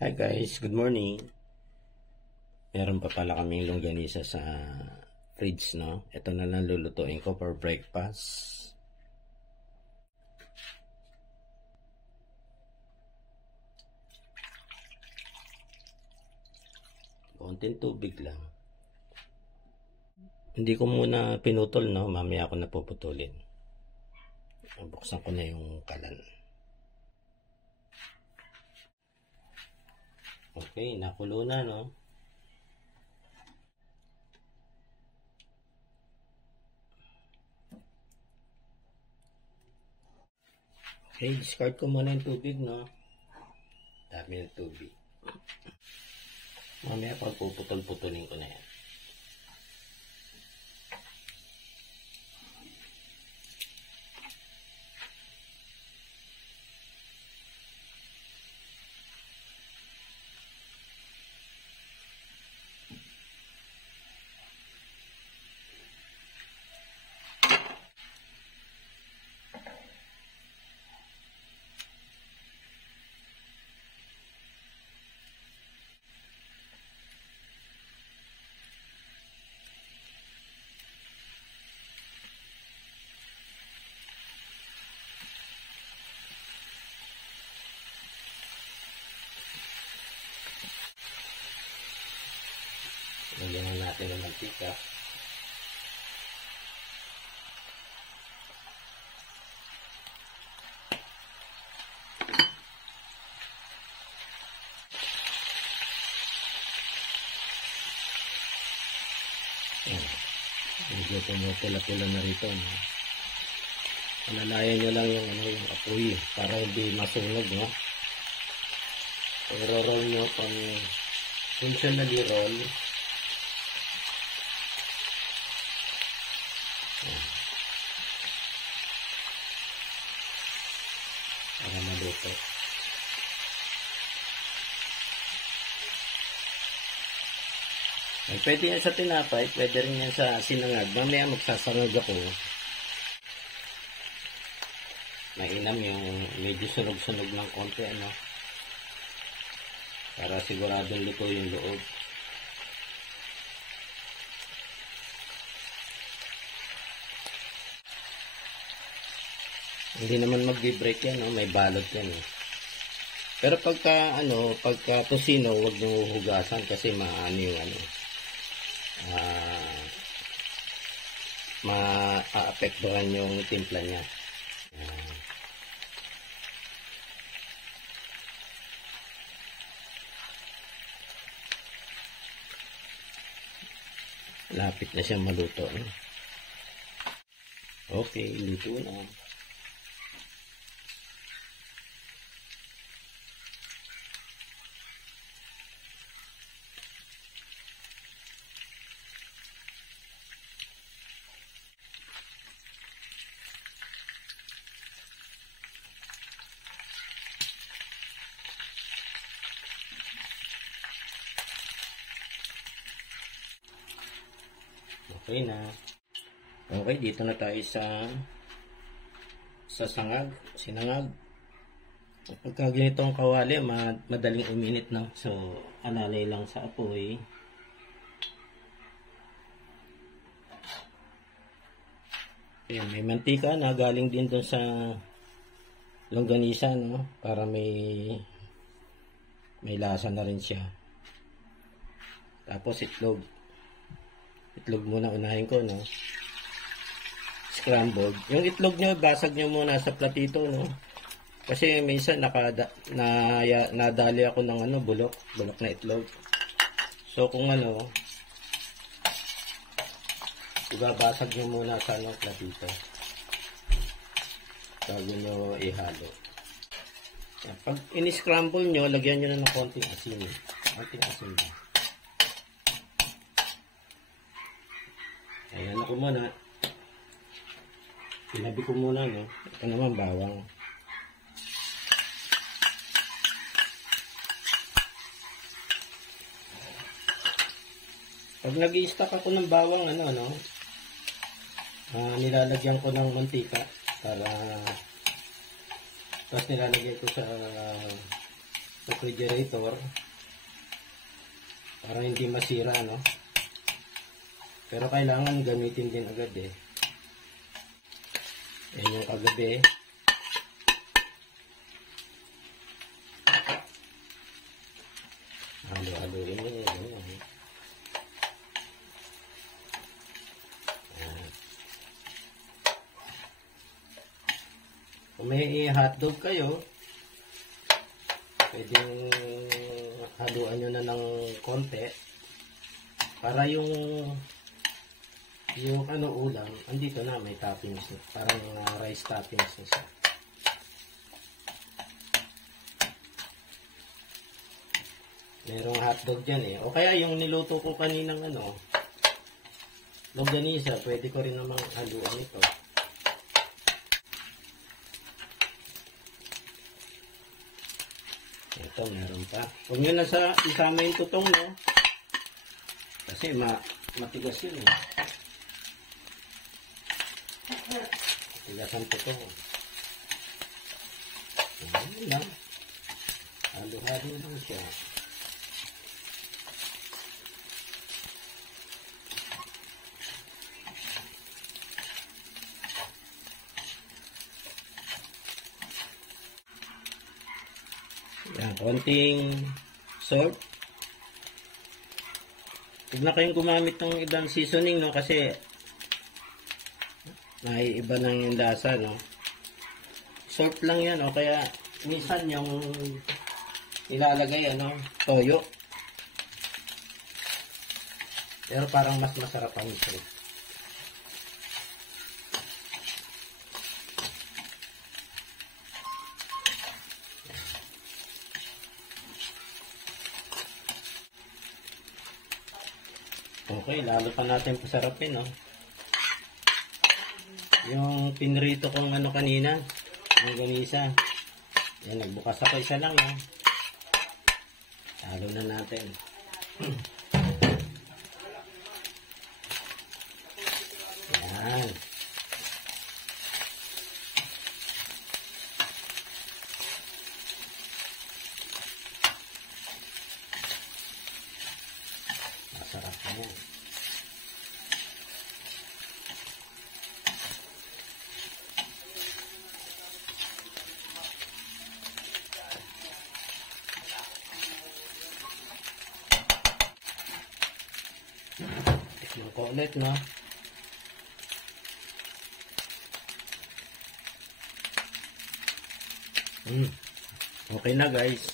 Hi guys, good morning. Meron pa pala kaming longganisa sa fridge, no? Ito na lang lulutuin ko for breakfast. Konting tubig lang. Hindi ko muna pinutol, no? Mamaya ako na puputulin. Buksan ko na yung kalan. Okay, nakulo na, no? Okay, discard ko muna yung tubig, no? Dami ng tubig. Mamaya pag puputol-putulin ko na yan. Lagyan na natin ng mantika. Medyo pumupula-pula na rito, no? Alalayan nyo lang yung apoy para hindi masunog, no? I-roll nyo pang intentionally roll. Para maluto. Pwede yan sa tinapay, pwede rin yan sa sinangag. Mamaya magsasangag ako. Mainam yung medyo sunog-sunog ng konti, ano? Para siguradong luto yung loob. Hindi naman magbi-break yan, no? May balot yan, eh. Pero pagka tosino, huwag nyo hugasan kasi maano yung maaapektuhan yung timpla niya. Lapit na siyang maluto, no? Okay, luto na. Okay na. Okay, dito na tayo sa sinangag. Pagka ganitong kawali, madaling uminit, no? So, alalay lang sa apoy. Ayan, may mantika na galing din doon sa longganisa, no? Para may lasa na rin siya. Tapos itlog muna unahin ko, no? Scrambled. Yung itlog nyo, basag nyo muna sa platito, no? Kasi minsan nadali ako ng bulok na itlog. So kung ibabasag nyo muna sa platito bago nyo ihalo. Yan. Pag in-scramble nyo, lagyan nyo na ng konting asin. Konting asin ba? Ayan ako muna. Sinabi ko muna, no? Ito naman bawang. Pag nag-i-stack ako ng bawang, nilalagyan ko ng mantika para tapos nilalagay ko sa refrigerator para hindi masira, no? Pero kailangan gamitin din agad eh. Yan yung kagabi. Halo-haloin mo yun. Kung may hotdog kayo, pwedeng haluan nyo na ng konti para yung ulam, andito na may toppings na, parang rice toppings na siya. Merong hotdog dyan eh. O kaya yung niluto ko kaninang longganisa, pwede ko rin namang haluan ito. Ito, meron pa. Huwag nyo na isama yung tutong, no? Kasi matigas yun eh. Matigas ang tutong. Ayan lang. Halo-halo lang siya. Yan, konting salt. Huwag na kayong gumamit ng ibang seasoning, no? Kasi naiiba na yung lasa, no? Salt lang yan, o kaya minsan yung ilalagay, toyo. Pero parang mas masarap ang ito. Okay, lalo pa natin pasarapin, no? Yung pinrito kong kanina, yung ganisa. Yan, nagbukas ako isa lang, no? Halo na natin. Yan. Masarap na yan. Tikman ko ulit, no? Okay na, guys.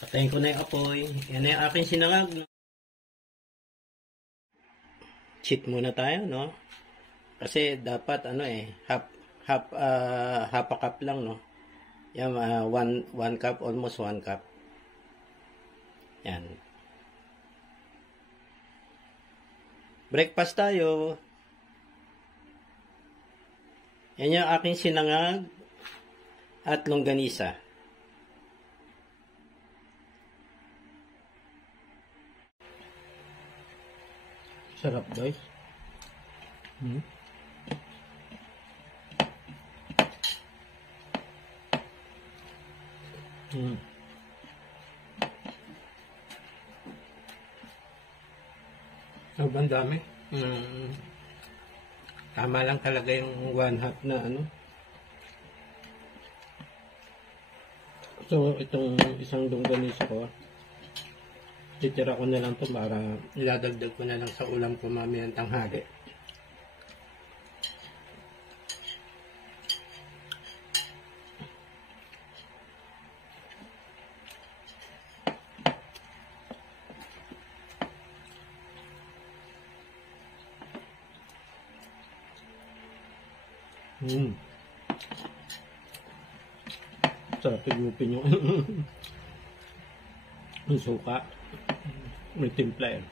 Patayin ko na yung apoy. Yan na yung aking sinangag. Cheat muna tayo, no? Kasi dapat half a cup lang, no? Yan, one cup, almost 1 cup. Yan. Breakfast tayo. Yan yung aking sinangag at longganisa. Sarap, guys. Sobrang dami. Tama lang talaga yung 1/2 na So, itong isang longganisa ko, titira ko na lang ito para iladagdag ko na lang sa ulam ko mamayang tanghali. Sarap igupin yung yung suka. May timpla yan.